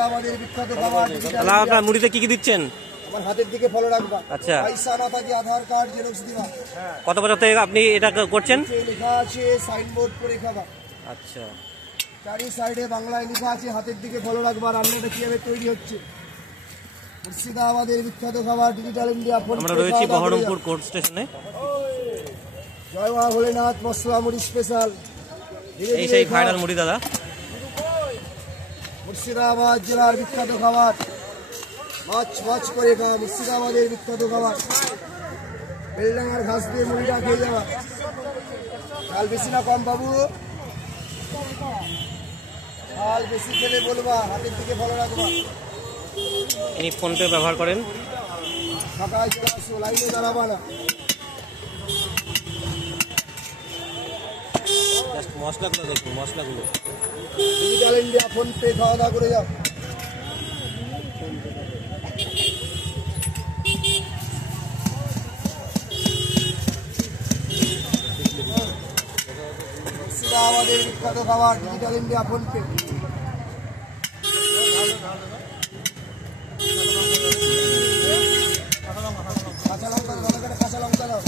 মুর্শিদাবাদের বিখ্যাত খাবার। আপনার মুড়িতে কি কি দিচ্ছেন? আমার হাতের দিকে ফলো রাখবা। আচ্ছা, পয়সা না থাকে আধার কার্ড জেরক্স দিবা। কত বছর থেকে আপনি এটা করছেন? লেখা আছে সাইনবোর্ড করে খাবা। আচ্ছা, চারি সাইডে বাংলায় লেখা আছে, হাতের দিকে ফলো রাখবা। রান্নাটা কিভাবে তৈরি হচ্ছে। মুর্শিদাবাদের বিখ্যাত খাবার ডিজিটাল ইন্ডিয়া। আমরা রয়েছি বহরমপুর কোর্ট স্টেশনে। জয় মা ভোলেনাথ মশলা মুড়ি স্পেশাল। এই সেই ভাইরাল মুড়ি দাদা। মুর্শিদাবাদ জেলার বিখ্যাত খাবার। মাছ মাছ করে খাওয়া মুর্শিদাবাদের বিখ্যাত খাবার। বেলডাঙ্গার ঘাস দিয়ে মুড়িটা খেয়ে যাওয়া। চাল বেশি না কম বাবু? চাল বেশি খেলে বলবা, হাতের দিকে ফলো রাখবা। ইনি ফোনপে ব্যবহার করেন। ফাঁকায় চলে আসো, লাইনে দাঁড়াবা না। মশলাগুলো দেখুন, মশলাগুলো। ডিজিটাল ইন্ডিয়া ফোনপে খাওয়া দাওয়া করে যাও। আমাদের বিখ্যাত খাবার ডিজিটাল ইন্ডিয়া ফোনপে। কাঁচা লঙ্কা দাও, কাঁচা লঙ্কা দাও,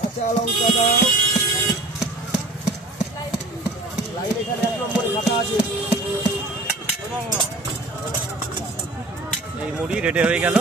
কাঁচা লঙ্কা দাও। লাইন এখানে 1 নম্বরে ফাঁকা আছে। এই মুড়ি রেডি হয়ে গেল।